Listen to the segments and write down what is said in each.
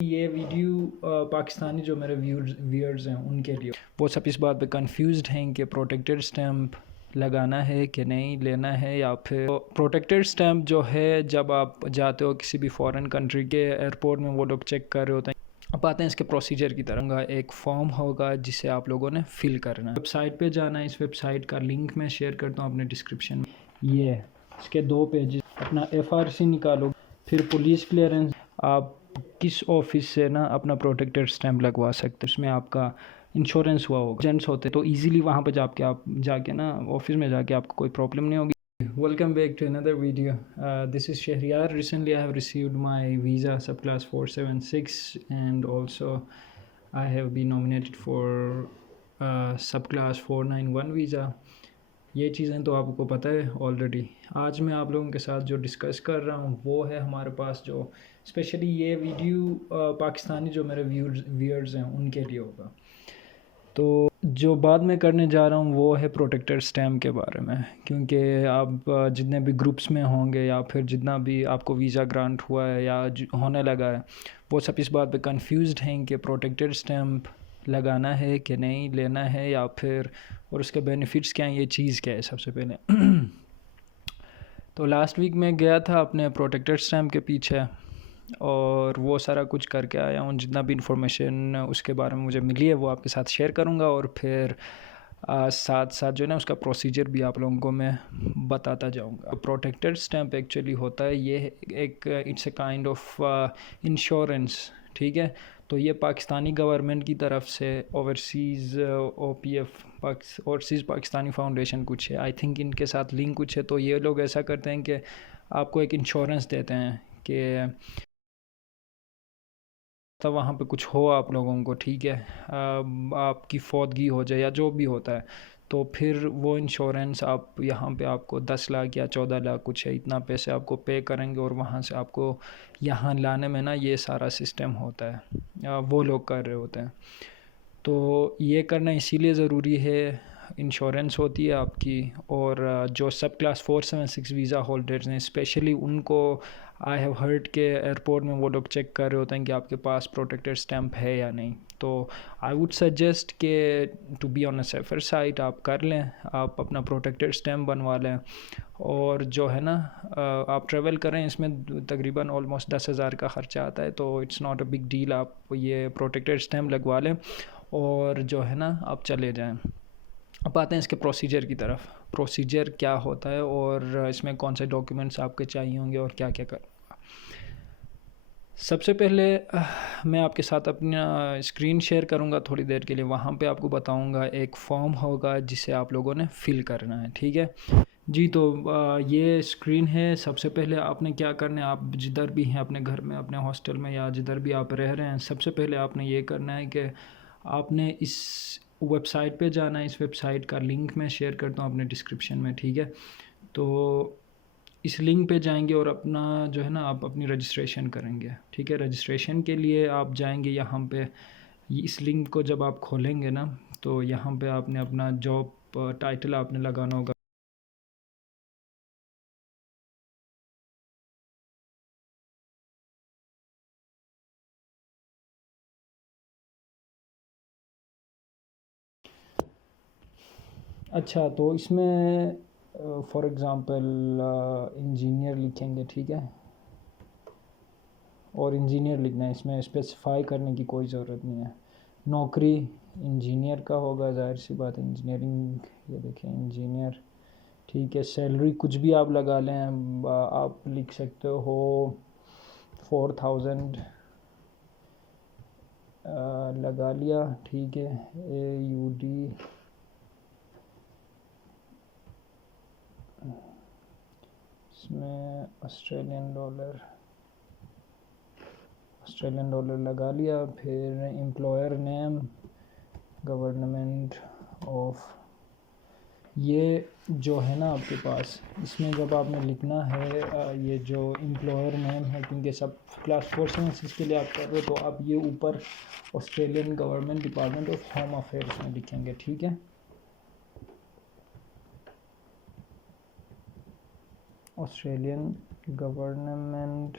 ये वीडियो पाकिस्तानी जो मेरे व्यूअर्स हैं उनके लिए वो सब इस बात पे कंफ्यूज्ड हैं कि प्रोटेक्टेड स्टैम्प लगाना है कि नहीं लेना है, या फिर प्रोटेक्टेड स्टैम्प जो है जब आप जाते हो किसी भी फॉरेन कंट्री के एयरपोर्ट में वो लोग चेक कर रहे होते हैं। अब आते हैं इसके प्रोसीजर की तरह। एक फॉर्म होगा जिसे आप लोगों ने फिल करना है। वेबसाइट पे जाना है। इस वेबसाइट का लिंक मैं शेयर करता हूँ अपने डिस्क्रिप्शन में। ये इसके 2 पेजेस। अपना FRC निकालो, फिर पुलिस क्लियरेंस। आप किस ऑफिस से ना अपना प्रोटेक्टेड स्टैम्प लगवा सकते हैं, उसमें आपका इंश्योरेंस हुआ होगा। एजेंट्स होते तो इजीली वहाँ पर जाके ना ऑफिस में जाके आपको कोई प्रॉब्लम नहीं होगी। Welcome back to another video. This is Shahriyar. Recently I have received my visa subclass 476, and also I have been nominated for subclass 491 visa. ये चीज़ें तो आपको पता है ऑलरेडी। आज मैं आप लोगों के साथ जो डिस्कस कर रहा हूँ वो है हमारे पास जो स्पेशली ये वीडियो पाकिस्तानी जो मेरे व्यूअर्स हैं उनके लिए होगा। तो जो बाद में करने जा रहा हूँ वो है प्रोटेक्टेड स्टैम्प के बारे में, क्योंकि आप जितने भी ग्रुप्स में होंगे या फिर जितना भी आपको वीज़ा ग्रांट हुआ है या होने लगा है, वो सब इस बात पे कंफ्यूज्ड हैं कि प्रोटेक्टेड स्टैम्प लगाना है कि नहीं लेना है, या फिर और उसके बेनिफिट्स क्या हैं, ये चीज़ क्या है सबसे पहले। तो लास्ट वीक मैं गया था अपने प्रोटेक्टेड स्टैम्प के पीछे और वो सारा कुछ करके आया हूँ। जितना भी इंफॉर्मेशन उसके बारे में मुझे मिली है वो आपके साथ शेयर करूँगा, और फिर साथ साथ जो है ना उसका प्रोसीजर भी आप लोगों को मैं बताता जाऊँगा। प्रोटेक्टेड स्टैम्प एक्चुअली होता है ये एक it's a kind of insurance, ठीक है। तो ये पाकिस्तानी गवर्नमेंट की तरफ से overseas OPF overseas Pakistani foundation कुछ है, आई थिंक इनके साथ लिंक कुछ है। तो ये लोग ऐसा करते हैं कि आपको एक इंश्योरेंस देते हैं कि तब वहाँ पे कुछ हो आप लोगों को, ठीक है, आपकी फौतगी हो जाए या जो भी होता है, तो फिर वो इंश्योरेंस आप यहाँ पे आपको 10 लाख या 14 लाख कुछ है, इतना पैसे आपको पे करेंगे और वहाँ से आपको यहाँ लाने में ना ये सारा सिस्टम होता है, वो लोग कर रहे होते हैं। तो ये करना इसीलिए ज़रूरी है, इंश्योरेंस होती है आपकी। और जो सब क्लास 476 वीज़ा होल्डर्स हैं स्पेशली उनको आई हैव हर्ड के एयरपोर्ट में वो लोग चेक कर रहे होते हैं कि आपके पास प्रोटेक्टेड स्टैम्प है या नहीं। तो आई वुड सजेस्ट के to be on a safer side आप कर लें, आप अपना प्रोटेक्टेड स्टैम्प बनवा लें। और जो है ना आप ट्रैवल करें, इसमें तकरीबन ऑलमोस्ट 10,000 का ख़र्चा आता है, तो it's not a big deal. आप ये प्रोटेक्टेड स्टैम्प लगवा लें और जो है ना आप चले जाएं। अब आते हैं इसके प्रोसीजर की तरफ। प्रोसीजर क्या होता है और इसमें कौन से डॉक्यूमेंट्स आपके चाहिए होंगे और क्या क्या कर। सबसे पहले मैं आपके साथ अपना स्क्रीन शेयर करूंगा थोड़ी देर के लिए, वहाँ पे आपको बताऊंगा एक फॉर्म होगा जिसे आप लोगों ने फ़िल करना है, ठीक है जी। तो ये स्क्रीन है। सबसे पहले आपने क्या करना है, आप जिधर भी हैं अपने घर में, अपने हॉस्टल में या जिधर भी आप रह रहे हैं, सबसे पहले आपने ये करना है कि आपने इस वेबसाइट पे जाना है। इस वेबसाइट का लिंक मैं शेयर करता हूँ अपने डिस्क्रिप्शन में, ठीक है। तो इस लिंक पे जाएंगे और अपना जो है ना आप अपनी रजिस्ट्रेशन करेंगे, ठीक है। रजिस्ट्रेशन के लिए आप जाएंगे यहाँ पे, इस लिंक को जब आप खोलेंगे ना तो यहाँ पे आपने अपना जॉब टाइटल आपने लगाना होगा। अच्छा, तो इसमें फॉर एग्ज़ाम्पल इंजीनियर लिखेंगे, ठीक है। और इंजीनियर लिखना है, इसमें स्पेसिफाई करने की कोई ज़रूरत नहीं है। नौकरी इंजीनियर का होगा, जाहिर सी बात है, इंजीनियरिंग, ये देखें इंजीनियर, ठीक है। सैलरी कुछ भी आप लगा लें, आप लिख सकते हो 4,000 लगा लिया, ठीक है। AUD इसमें ऑस्ट्रेलियन डॉलर लगा लिया। फिर एम्प्लॉयर नेम गवर्नमेंट ऑफ, ये जो है ना आपके पास, इसमें जब आपने लिखना है ये जो एम्प्लॉयर नेम है, क्योंकि सब क्लास 476 के लिए आप कर रहे हो, तो आप ये ऊपर Australian government department of home affairs में लिखेंगे, ठीक है। Australian government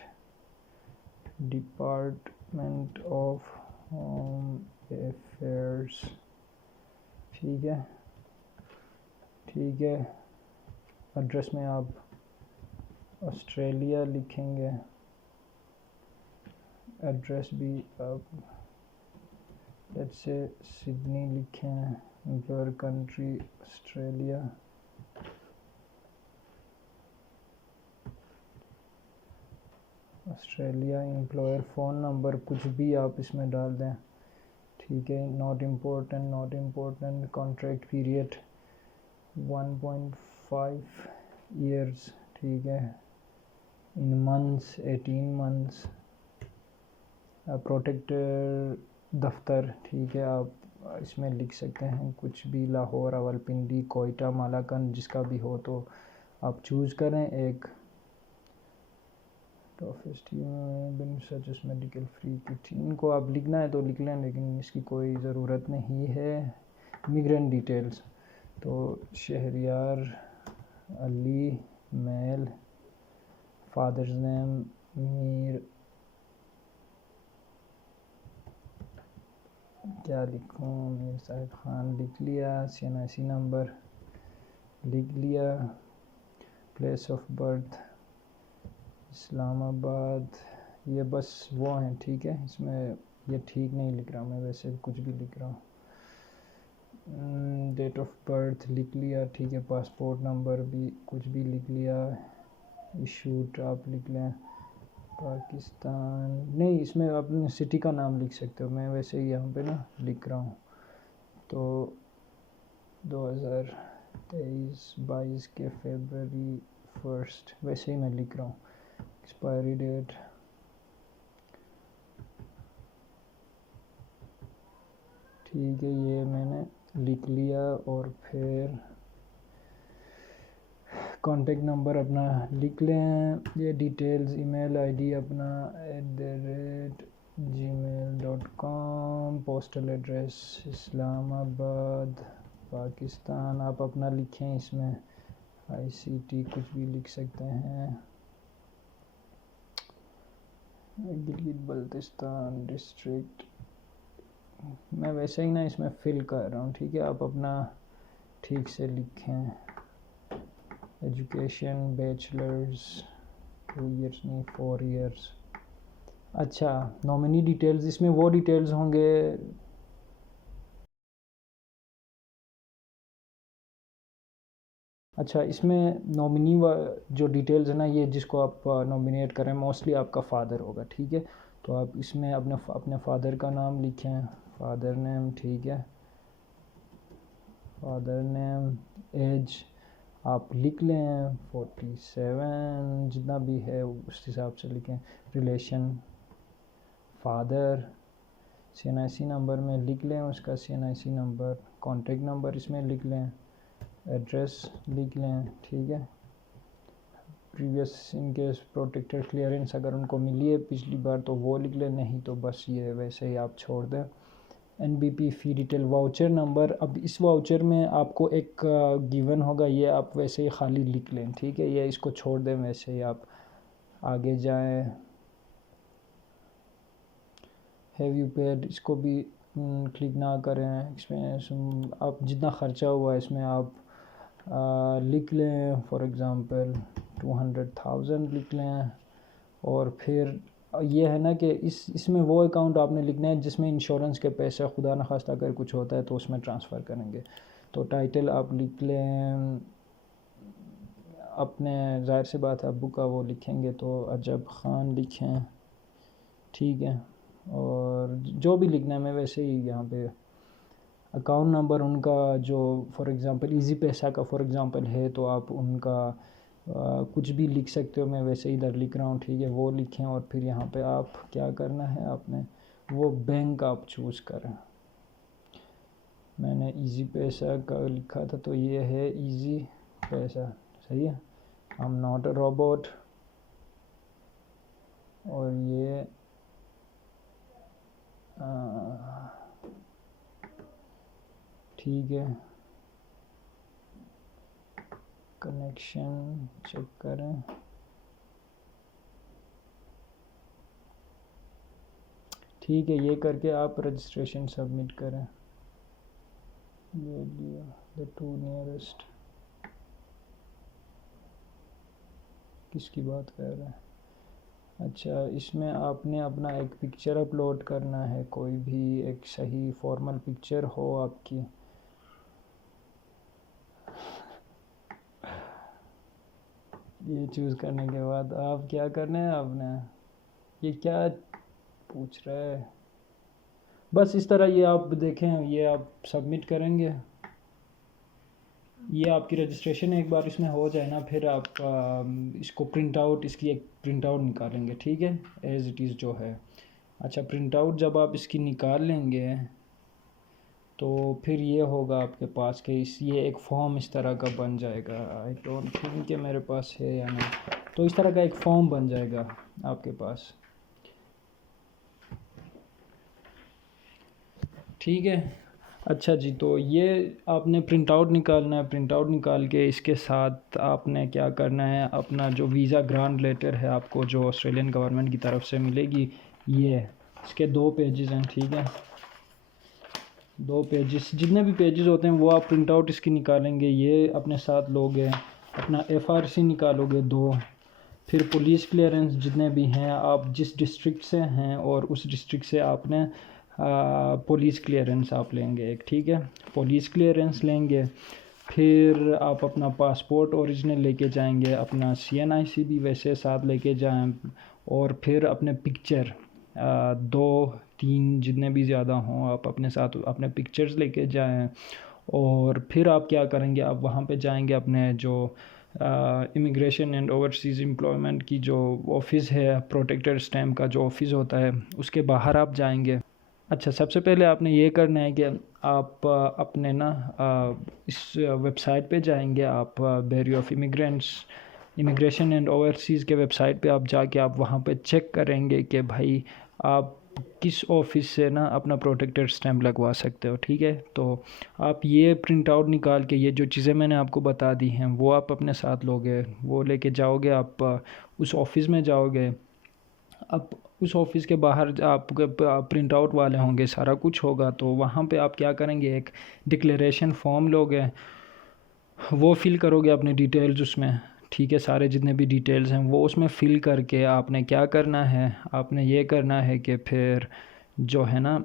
department department of home affairs, ठीक है ठीक है। एड्रेस में आप ऑस्ट्रेलिया लिखेंगे, एड्रेस भी आप लेट्स से सिडनी लिखें, employer country Australia, Australia employer phone number कुछ भी आप इसमें डाल दें, ठीक है। Not important, contract period 1.5 years, ठीक है। In months 18 months. प्रोटेक्टर दफ्तर, ठीक है, आप इसमें लिख सकते हैं कुछ भी, लाहौर, रावलपिंडी, कोयटा, मालाकंद, जिसका भी हो तो आप चूज़ करें एक। मेडिकल फ्री किट, इनको आप लिखना है तो लिख लें, लेकिन इसकी कोई ज़रूरत नहीं है। इमिग्रेंट डिटेल्स, तो Shahryar Ali, male, father's name Mir, क्या लिखूँ, मीर साहिब खान लिख लिया, CNIC नंबर लिख लिया, प्लेस ऑफ बर्थ इस्लामाबाद, ये बस वो हैं, ठीक है। इसमें ये ठीक नहीं लिख रहा, मैं वैसे कुछ भी लिख रहा हूँ। डेट ऑफ बर्थ लिख लिया, ठीक है। पासपोर्ट नंबर भी कुछ भी लिख लिया, इशूड आप लिख लें, पाकिस्तान नहीं, इसमें अपने सिटी का नाम लिख सकते हो, मैं वैसे ही यहाँ पे ना लिख रहा हूँ। तो 2023-22 के फरवरी 1 वैसे ही मैं लिख रहा हूँ। एक्सपायरी डेट ठीक है, ये मैंने लिख लिया। और फिर कॉन्टेक्ट नंबर अपना लिख लें, ये डिटेल्स, ईमेल आईडी अपना @gmail.com, postal address Islamabad Pakistan, आप अपना लिखें, इसमें ICT कुछ भी लिख सकते हैं, गिलगित बल्तिस्तान डिस्ट्रिक्ट, मैं वैसे ही ना इसमें फिल कर रहा हूँ, ठीक है। आप अपना ठीक से लिखें। एजुकेशन बैचलर्स 2 इयर्स नहीं 4 इयर्स। अच्छा, नॉमिनी डिटेल्स, इसमें वो डिटेल्स होंगे, अच्छा इसमें नॉमिनी जो डिटेल्स है ना, ये जिसको आप नॉमिनेट करें मोस्टली आपका फ़ादर होगा, ठीक है। तो आप इसमें अपने फ़ादर का नाम लिखें, फादर नेम, ठीक है, फादर नेम, एज आप लिख लें 47, जितना भी है उस हिसाब से लिखें। रिलेशन फादर, CNIC नंबर में लिख लें उसका CNIC नंबर, कॉन्टेक्ट नंबर इसमें लिख लें, एड्रेस लिख लें, ठीक है। प्रीवियस इनकेस प्रोटेक्टेड क्लियरेंस अगर उनको मिली है पिछली बार तो वो लिख लें, नहीं तो बस ये वैसे ही आप छोड़ दें। NBP फ़ी डिटेल, वाउचर नंबर, अब इस वाउचर में आपको एक गिवन होगा, ये आप वैसे ही खाली लिख लें, ठीक है। ये इसको छोड़ दें, वैसे ही आप आगे जाएं। हैव यू पेड, इसको भी क्लिक ना करें। एक्सपीरियंस, आप जितना ख़र्चा हुआ है इसमें आप लिख लें, फॉर एग्ज़ाम्पल 200,000 लिख लें। और फिर ये है ना कि इसमें वो अकाउंट आपने लिखना है जिसमें इंश्योरेंस के पैसे खुदा न खास्ता अगर कुछ होता है तो उसमें ट्रांसफ़र करेंगे। तो टाइटल आप लिख लें अपने, ज़ाहिर सी बात है अब्बू का वो लिखेंगे तो अजब ख़ान लिखें, ठीक है। और जो भी लिखना है मैं वैसे ही यहाँ पे अकाउंट नंबर उनका जो फॉर एग्ज़ाम्पल इजी पैसा का फॉर एग्ज़ाम्पल है तो आप उनका कुछ भी लिख सकते हो, मैं वैसे ही इधर लिख रहा हूँ, ठीक है, वो लिखें। और फिर यहाँ पे आप क्या करना है, आपने वो बैंक आप चूज़ करें। मैंने इजी पैसा का लिखा था तो ये है इजी पैसा, सही है। I am not a robot, और ये ठीक है। कनेक्शन चेक करें, ठीक है, ये करके आप रजिस्ट्रेशन सबमिट करें। ये लिया द टू नियरेस्ट, किसकी बात कर रहे हैं? अच्छा, इसमें आपने अपना एक पिक्चर अपलोड करना है, कोई भी एक सही फॉर्मल पिक्चर हो आपकी। ये चूज़ करने के बाद आप क्या करना है आपने, ये क्या पूछ रहा है, बस इस तरह ये आप देखें, ये आप सबमिट करेंगे, ये आपकी रजिस्ट्रेशन एक बार इसमें हो जाए ना, फिर आप इसको प्रिंट आउट, इसकी एक प्रिंट आउट निकालेंगे, ठीक है, एज इट इज़ जो है। अच्छा, प्रिंट आउट जब आप इसकी निकाल लेंगे तो फिर ये होगा आपके पास कि ये एक फॉर्म इस तरह का बन जाएगा। आई डोंट थिंक कि मेरे पास है या नहीं, तो इस तरह का एक फॉर्म बन जाएगा आपके पास, ठीक है। अच्छा जी, तो ये आपने प्रिंट आउट निकालना है, प्रिंट आउट निकाल के इसके साथ आपने क्या करना है, अपना जो वीज़ा ग्रांट लेटर है आपको जो ऑस्ट्रेलियन गवर्नमेंट की तरफ से मिलेगी, ये इसके 2 पेजेस हैं, ठीक है। 2 पेजेस, जितने भी पेजेस होते हैं वो आप प्रिंट आउट इसकी निकालेंगे, ये अपने साथ लोगे। अपना FRC निकालोगे 2, फिर पुलिस क्लियरेंस जितने भी हैं, आप जिस डिस्ट्रिक्ट से हैं और उस डिस्ट्रिक्ट से आपने पुलिस क्लियरेंस आप लेंगे एक, ठीक है, पुलिस क्लियरेंस लेंगे। फिर आप अपना पासपोर्ट ओरिजिनल लेके जाएंगे, अपना CNIC भी वैसे साथ लेके जाएं, और फिर अपने पिक्चर 2-3 जितने भी ज़्यादा हों आप अपने साथ अपने पिक्चर्स लेके जाएं। और फिर आप क्या करेंगे, आप वहाँ पे जाएंगे, अपने जो इमिग्रेशन एंड ओवरसीज़ एम्प्लॉयमेंट की जो ऑफ़िस है, प्रोटेक्टेड स्टैम्प का जो ऑफ़िस होता है, उसके बाहर आप जाएंगे। अच्छा, सबसे पहले आपने ये करना है कि आप अपने ना इस वेबसाइट पे जाएंगे, आप bureau of immigration and overseas के वेबसाइट पे आप जाके आप वहाँ पे चेक करेंगे कि भाई आप किस ऑफ़िस से ना अपना प्रोटेक्टेड स्टैम्प लगवा सकते हो, ठीक है। तो आप ये प्रिंट आउट निकाल के ये जो चीज़ें मैंने आपको बता दी हैं वो आप अपने साथ लोगे, वो लेके जाओगे, आप उस ऑफ़िस में जाओगे। अब उस ऑफ़िस के बाहर आपके प्रिंट आउट वाले होंगे, सारा कुछ होगा, तो वहाँ पे आप क्या करेंगे, एक डिक्लेरेशन फॉर्म लोगे, वो फिल करोगे अपने डिटेल्स उसमें, ठीक है, सारे जितने भी डिटेल्स हैं वो उसमें फ़िल करके आपने क्या करना है, आपने ये करना है कि फिर जो है ना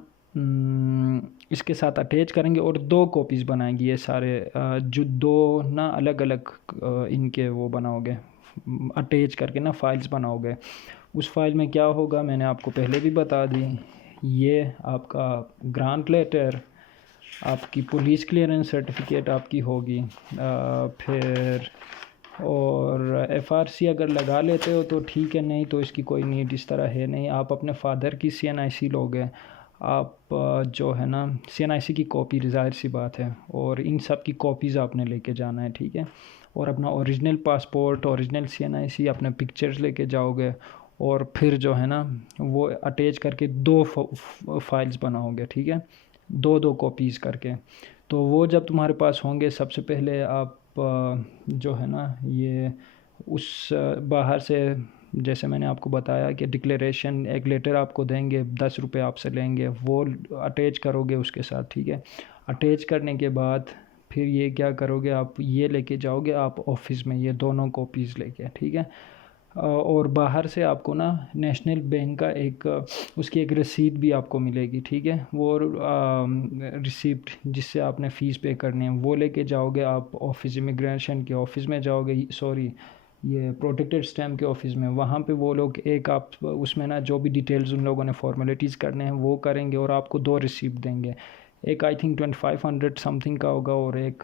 इसके साथ अटैच करेंगे और 2 कॉपीज़ बनाएंगे, ये सारे जो 2 ना अलग अलग इनके वो बनाओगे, अटैच करके ना फाइल्स बनाओगे। उस फाइल में क्या होगा मैंने आपको पहले भी बता दी, ये आपका ग्रांट लेटर, आपकी पुलिस क्लियरेंस सर्टिफिकेट आपकी होगी, फिर और FRC अगर लगा लेते हो तो ठीक है, नहीं तो इसकी कोई नीड इस तरह है नहीं। आप अपने फादर की CNIC लोगे, आप जो है ना CNIC की कॉपी, ज़ाहिर सी बात है, और इन सब की कॉपीज़ आपने लेके जाना है, ठीक है। और अपना ओरिजिनल पासपोर्ट, ओरिजिनल CNIC, अपने पिक्चर्स लेके जाओगे, और फिर जो है ना वो अटैच करके 2 फाइल्स बनाओगे, ठीक है, 2 कॉपीज़ करके। तो वो जब तुम्हारे पास होंगे, सबसे पहले आप जो है ना ये उस बाहर से, जैसे मैंने आपको बताया कि डिक्लेरेशन एक लेटर आपको देंगे, 10 रुपये आपसे लेंगे, वो अटैच करोगे उसके साथ, ठीक है। अटैच करने के बाद फिर ये क्या करोगे, आप ये लेके जाओगे आप ऑफ़िस में, ये दोनों कॉपीज़ लेके, ठीक है। और बाहर से आपको ना नेशनल बैंक का एक उसकी एक रसीद भी आपको मिलेगी, ठीक है, वो रिसिप्ट जिससे आपने फ़ीस पे करनी है, वो लेके जाओगे आप ऑफ़िस, इमिग्रेशन के ऑफ़िस में जाओगे, सॉरी ये प्रोटेक्टेड स्टैम्प के ऑफ़िस में। वहाँ पे वो लोग एक आप उसमें ना जो भी डिटेल्स उन लोगों ने फॉर्मेलिटीज़ करने हैं वो करेंगे, और आपको 2 रिसिप्ट देंगे, एक आई थिंक 2500 समथिंग का होगा और एक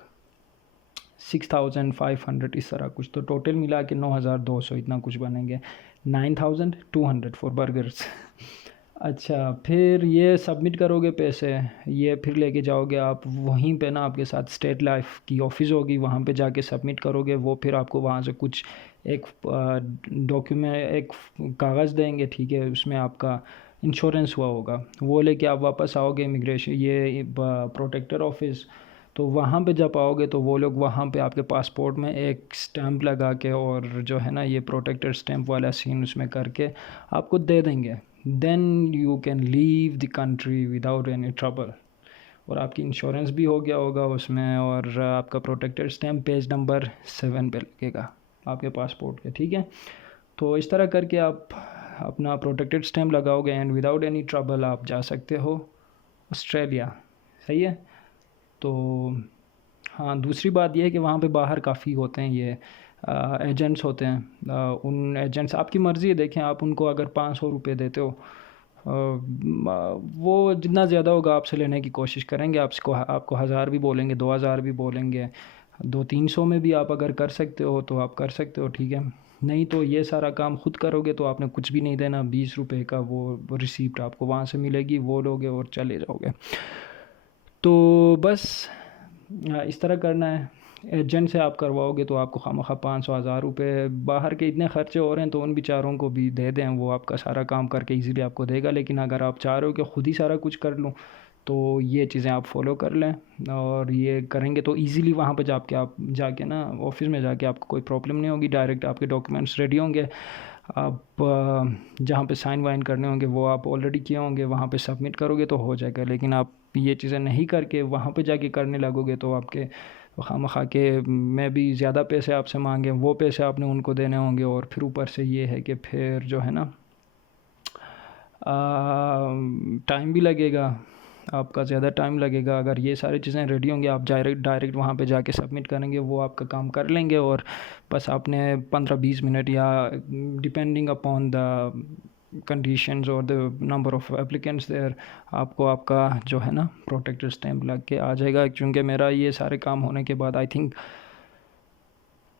6500 इस तरह कुछ, तो टोटल मिला के 9200 इतना कुछ बनेंगे, 9200 फॉर बर्गर्स। अच्छा, फिर ये सबमिट करोगे पैसे, ये फिर लेके जाओगे आप वहीं पे ना, आपके साथ स्टेट लाइफ की ऑफ़िस होगी, वहाँ पे जाके सबमिट करोगे, वो फिर आपको वहाँ से कुछ एक डॉक्यूमेंट, एक कागज़ देंगे, ठीक है, उसमें आपका इंश्योरेंस हुआ होगा, वो लेके आप वापस आओगे इमिग्रेशन ये प्रोटेक्टर ऑफिस। तो वहाँ पे जब आओगे तो वो लोग वहाँ पे आपके पासपोर्ट में एक स्टैम्प लगा के, और जो है ना ये प्रोटेक्टेड स्टैम्प वाला सीन उसमें करके आपको दे देंगे, then you can leave the country without any trouble. और आपकी इंश्योरेंस भी हो गया होगा उसमें, और आपका प्रोटेक्टेड स्टैम्प पेज नंबर 7 पे लगेगा आपके पासपोर्ट के, ठीक है। तो इस तरह करके आप अपना प्रोटेक्टेड स्टैम्प लगाओगे एंड विदाउट एनी ट्रबल आप जा सकते हो ऑस्ट्रेलिया, सही है। तो हाँ, दूसरी बात यह है कि वहाँ पे बाहर काफ़ी होते हैं ये एजेंट्स होते हैं। उन एजेंट्स, आपकी मर्ज़ी है, देखें आप उनको अगर 500 रुपये देते हो, वो जितना ज़्यादा होगा आपसे लेने की कोशिश करेंगे। आपको 1000 भी बोलेंगे, 2000 भी बोलेंगे, 200-300 में भी आप अगर कर सकते हो तो आप कर सकते हो, ठीक है। नहीं तो ये सारा काम खुद करोगे तो आपने कुछ भी नहीं देना, 20 रुपये का वो रिसीप्ट आपको वहाँ से मिलेगी, वो लोगे और चले जाओगे। तो बस इस तरह करना है। एजेंट से आप करवाओगे तो आपको खामखा 500-1000 रुपये, बाहर के इतने ख़र्चे हो रहे हैं तो उन बेचारों को भी दे दें, वो आपका सारा काम करके इजीली आपको देगा। लेकिन अगर आप चाह रहे हो कि ख़ुद ही सारा कुछ कर लूँ तो ये चीज़ें आप फॉलो कर लें, और ये करेंगे तो इजीली वहाँ पे आप जाके ना ऑफिस में जाके आपको कोई प्रॉब्लम नहीं होगी। डायरेक्ट आपके डॉक्यूमेंट्स रेडी होंगे, आप जहाँ पे साइन वाइन करने होंगे वो आप ऑलरेडी किए होंगे, वहाँ पे सबमिट करोगे तो हो जाएगा। लेकिन आप ये चीज़ें नहीं करके वहाँ पे जाके करने लगोगे तो आपके खामखा के में भी ज़्यादा पैसे आपसे मांगे, वो पैसे आपने उनको देने होंगे, और फिर ऊपर से ये है कि फिर जो है ना टाइम भी लगेगा, आपका ज़्यादा टाइम लगेगा। अगर ये सारी चीज़ें रेडी होंगी, आप डायरेक्ट वहाँ पे जाके सबमिट करेंगे, वो आपका काम कर लेंगे, और बस आपने 15-20 मिनट या डिपेंडिंग अपॉन द कंडीशंस और the number of applicants there, आपको आपका जो है ना प्रोटेक्टेड स्टैम्प लग के आ जाएगा। क्योंकि मेरा ये सारे काम होने के बाद आई थिंक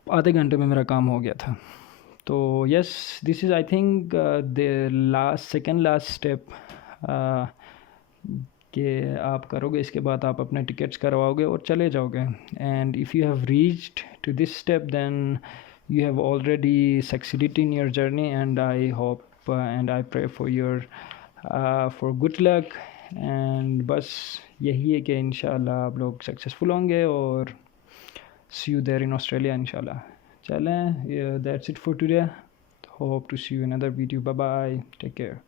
आधे घंटे में मेरा काम हो गया था। तो yes, this is I think the second last step कि आप करोगे। इसके बाद आप अपने टिकट्स करवाओगे और चले जाओगे। And if you have reached to this step then you have already succeeded in your journey, and I hope and I pray for your for good luck, and बस यही है कि इंशाल्लाह आप लोग सक्सेसफुल होंगे, और see you there in Australia इंशाल्लाह। चलें, that's it for today. Hope to see you in another video. Bye bye, take care.